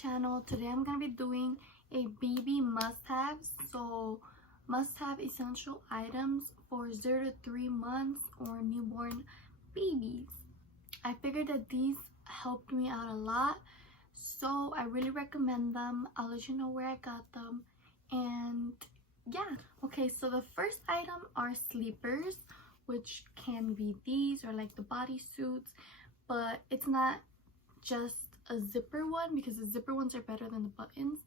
channel. Today I'm going to be doing a baby must-haves. So must-have essential items for 0 to 3 months or newborn babies. I figured that these helped me out a lot, so I really recommend them. I'll let you know where I got them. And yeah, okay, so the first item are sleepers, which can be these or like the bodysuits, but it's not just a zipper one because the zipper ones are better than the buttons.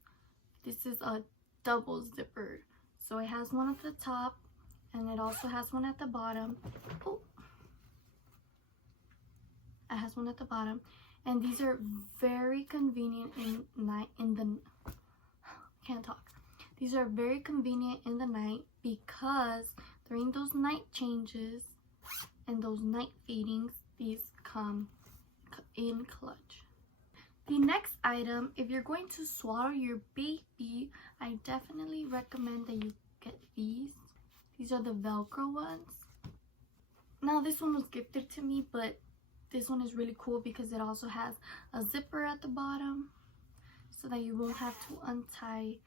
This is a double zipper, so it has one at the top and it also has one at the bottom. Oh, it has one at the bottom, and these are very convenient These are very convenient in the night because during those night changes and those night feedings, these come in clutch. The next item, if you're going to swaddle your baby, I definitely recommend that you get these. These are the Velcro ones. Now this one was gifted to me, but this one is really cool because it also has a zipper at the bottom so that you won't have to untie,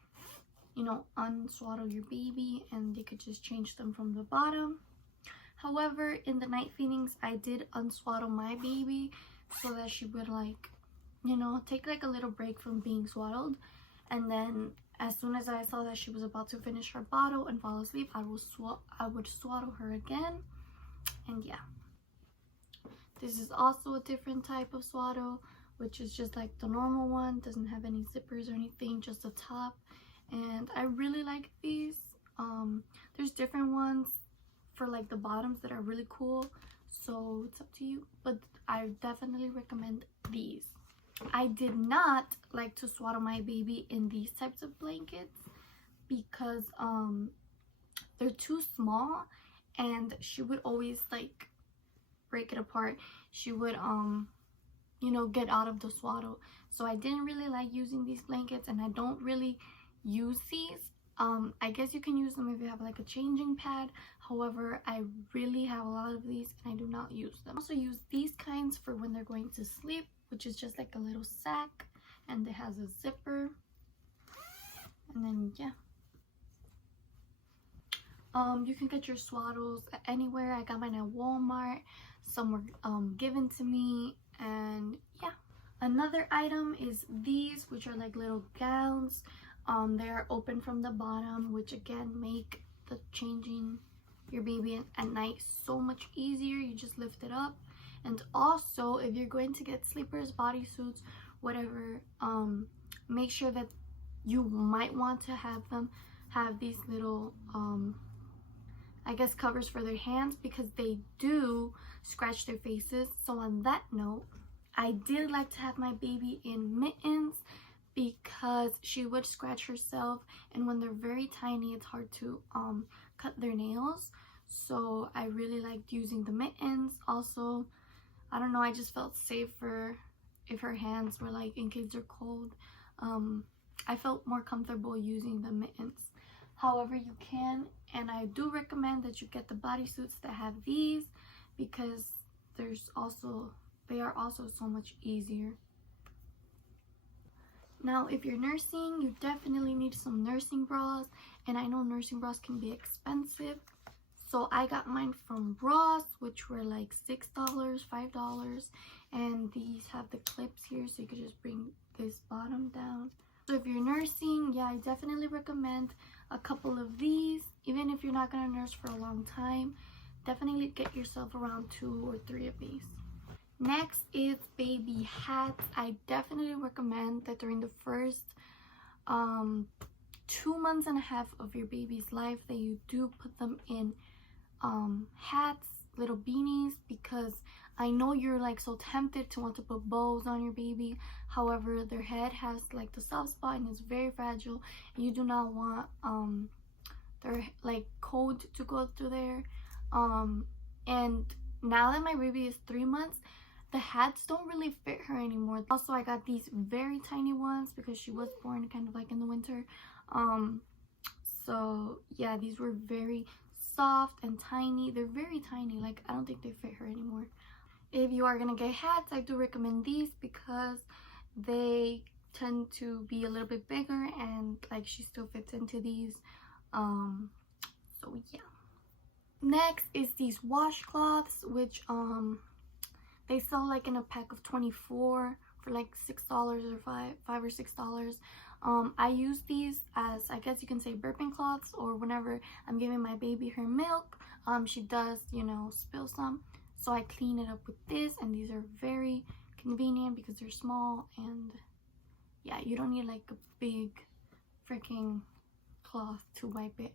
unswaddle your baby, and they could just change them from the bottom. However, in the night feedings, I did unswaddle my baby so that she would take like a little break from being swaddled, and then as soon as I saw that she was about to finish her bottle and fall asleep, I would swaddle her again. And yeah, this is also a different type of swaddle, which is just like the normal one, doesn't have any zippers or anything, just the top. And I really like these. There's different ones for like the bottoms that are really cool, so it's up to you, but I definitely recommend these. I did not like to swaddle my baby in these types of blankets because they're too small and she would always like break it apart. She would get out of the swaddle, so I didn't really like using these blankets, and I don't really use these. I guess you can use them if you have like a changing pad. However, I really have a lot of these and I do not use them. I also use these kinds for when they're going to sleep, which is just like a little sack, and it has a zipper. And then yeah, you can get your swaddles anywhere. I got mine at Walmart. Some were given to me, and yeah. Another item is these, which are like little gowns. They're open from the bottom, which again make the changing your baby at night so much easier. You just lift it up. And also, if you're going to get sleepers, bodysuits, whatever, make sure that you might want to have them have these little covers for their hands, because they do scratch their faces. So on that note, I did like to have my baby in mittens because she would scratch herself, and when they're very tiny it's hard to cut their nails. So I really liked using the mittens. Also, I don't know, I just felt safer if her hands were like, in case they're cold, I felt more comfortable using the mittens. However, you can, and I do recommend that you get the bodysuits that have these, because they are also so much easier. Now, if you're nursing, you definitely need some nursing bras, and I know nursing bras can be expensive. So I got mine from Ross, which were like $6, $5, and these have the clips here, so you could just bring this bottom down. So if you're nursing, yeah, I definitely recommend a couple of these. Even if you're not gonna nurse for a long time, definitely get yourself around 2 or 3 of these. Next is baby hats. I definitely recommend that during the first 2.5 months of your baby's life that you do put them in hats, little beanies, because I know you're like so tempted to want to put bows on your baby. However, their head has like the soft spot and it's very fragile, and you do not want their like cold to go through there. And now that my baby is 3 months, the hats don't really fit her anymore. Also, I got these very tiny ones because she was born kind of like in the winter. So yeah, these were very soft and tiny. They're very tiny, like I don't think they fit her anymore. If you are gonna get hats, I do recommend these because they tend to be a little bit bigger, and like she still fits into these. So yeah. Next is these washcloths, which they sell like in a pack of 24 for like $6 or $5 or $6. I use these as, I guess you can say, burping cloths, or whenever I'm giving my baby her milk, she does, you know, spill some, so I clean it up with this. And these are very convenient because they're small, and yeah, you don't need like a big freaking cloth to wipe it.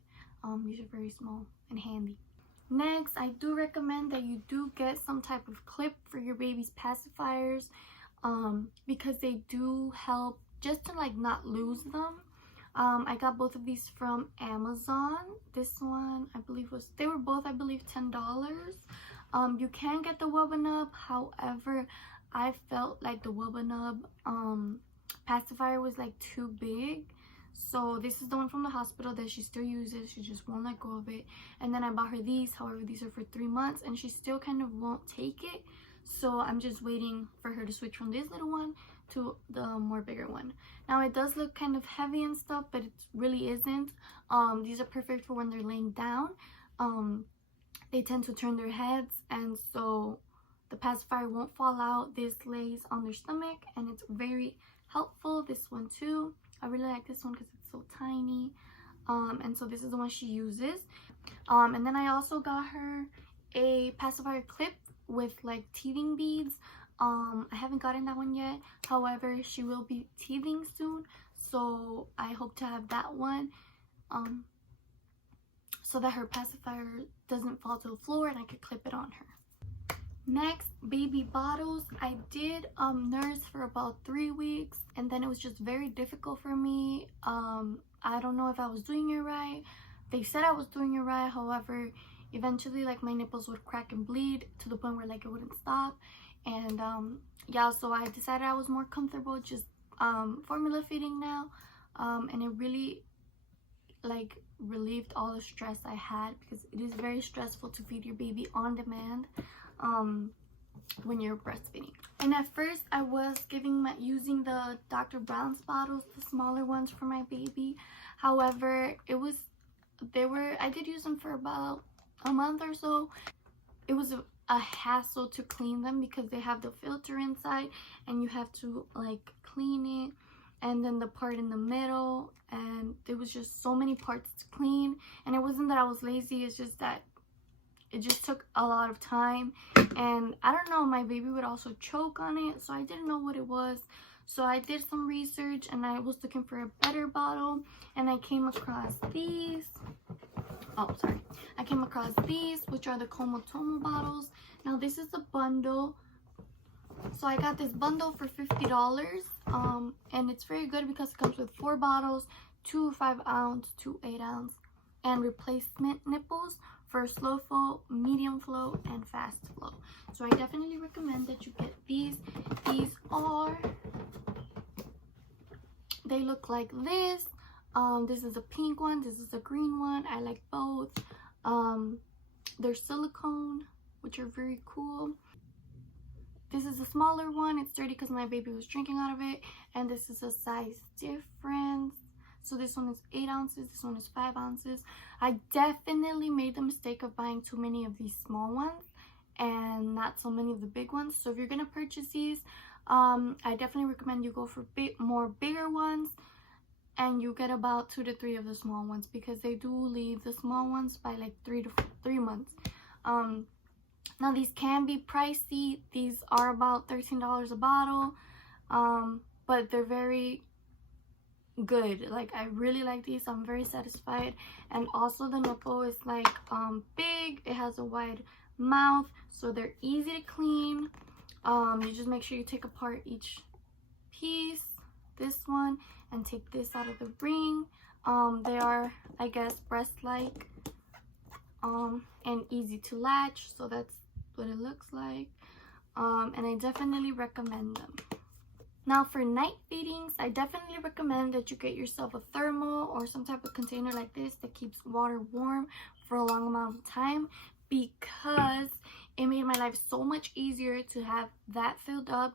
These are very small and handy. Next, I do recommend that you do get some type of clip for your baby's pacifiers, because they do help just to like not lose them. I got both of these from Amazon. This one, I believe they were both, I believe, $10. You can get the Wubba Nub. However, I felt like the Wubba Nub pacifier was like too big. So this is the one from the hospital that she still uses. She just won't let go of it. And then I bought her these. However, these are for 3 months, and she still kind of won't take it. So I'm just waiting for her to switch from this little one to the more bigger one. Now it does look kind of heavy and stuff, but it really isn't. These are perfect for when they're laying down. They tend to turn their heads, and so the pacifier won't fall out. This lays on their stomach, and it's very helpful. This one too, I really like this one because it's so tiny. And so this is the one she uses. And then I also got her a pacifier clip with like teething beads. I haven't gotten that one yet. However, she will be teething soon, so I hope to have that one, so that her pacifier doesn't fall to the floor and I could clip it on her. Next, baby bottles. I did nurse for about 3 weeks, and then it was just very difficult for me. I don't know if I was doing it right. They said I was doing it right. However, eventually like my nipples would crack and bleed to the point where like it wouldn't stop. And yeah, so I decided I was more comfortable just formula feeding now, and it really like relieved all the stress I had, because it is very stressful to feed your baby on demand when you're breastfeeding. And at first I was using the Dr. Brown's bottles, the smaller ones, for my baby. However, I did use them for about a month or so. It was a hassle to clean them because they have the filter inside, and you have to like clean it, and then the part in the middle, and there was just so many parts to clean. And it wasn't that I was lazy, it's just that it just took a lot of time, and I don't know, my baby would also choke on it, so I didn't know what it was. So I did some research, and I was looking for a better bottle, and I came across these. I came across these, which are the Komotomo bottles. Now this is a bundle, so I got this bundle for $50, and it's very good because it comes with 4 bottles, 2 5-ounce, 2 8-ounce, and replacement nipples for slow flow, medium flow, and fast flow. So I definitely recommend that you get these. They look like this. This is a pink one, this is a green one. I like both. They're silicone, which are very cool. This is a smaller one. It's dirty because my baby was drinking out of it, and this is a size difference. So this one is 8 ounces, this one is 5 ounces. I definitely made the mistake of buying too many of these small ones and not so many of the big ones. So if you're gonna purchase these, I definitely recommend you go for more bigger ones, and you get about 2 to 3 of the small ones, because they do leave the small ones by like 3 months. Now these can be pricey. These are about $13 a bottle, but they're very good. Like, I really like these. I'm very satisfied. And also the nipple is like big. It has a wide mouth, so they're easy to clean. You just make sure you take apart each piece, this one, and take this out of the ring. They are, I guess, breast-like, and easy to latch, so that's what it looks like. And I definitely recommend them. Now for night feedings, I definitely recommend that you get yourself a thermal or some type of container like this that keeps water warm for a long amount of time, because it made my life so much easier to have that filled up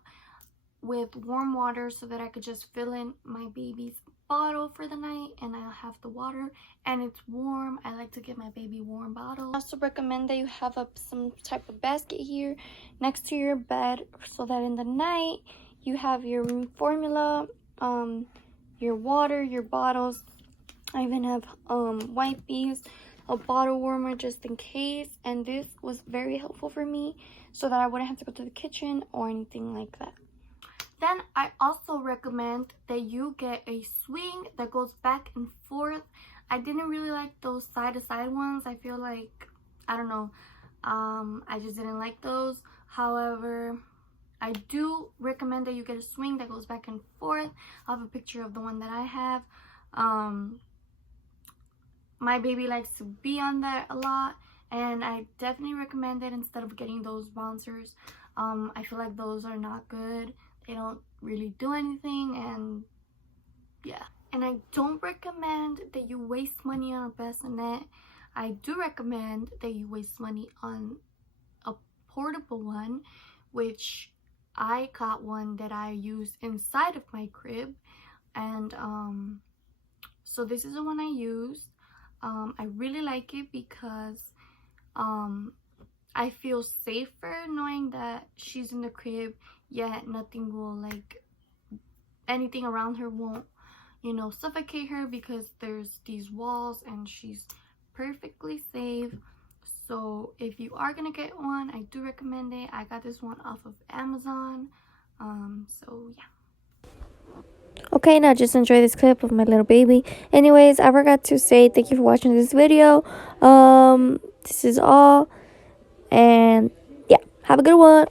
with warm water so that I could just fill in my baby's bottle for the night, and I'll have the water and it's warm. I like to give my baby warm bottles. I also recommend that you have some type of basket here next to your bed so that in the night you have your formula, your water, your bottles. I even have wipes, a bottle warmer just in case, and this was very helpful for me so that I wouldn't have to go to the kitchen or anything like that. Then I also recommend that you get a swing that goes back and forth. I didn't really like those side-to-side ones. I feel like, I don't know, I just didn't like those. However, I do recommend that you get a swing that goes back and forth. I have a picture of the one that I have. My baby likes to be on that a lot, and I definitely recommend it instead of getting those bouncers. I feel like those are not good. They don't really do anything, and yeah. And I don't recommend that you waste money on a bassinet. I do recommend that you waste money on a portable one, which I got one that I use inside of my crib, and so this is the one I used. I really like it because I feel safer knowing that she's in the crib, yet nothing will, like, anything around her won't, you know, suffocate her because there's these walls and she's perfectly safe. So if you are gonna get one, I do recommend it. I got this one off of Amazon. So yeah. Okay, now just enjoy this clip of my little baby. Anyways, I forgot to say thank you for watching this video. This is all, and yeah, have a good one.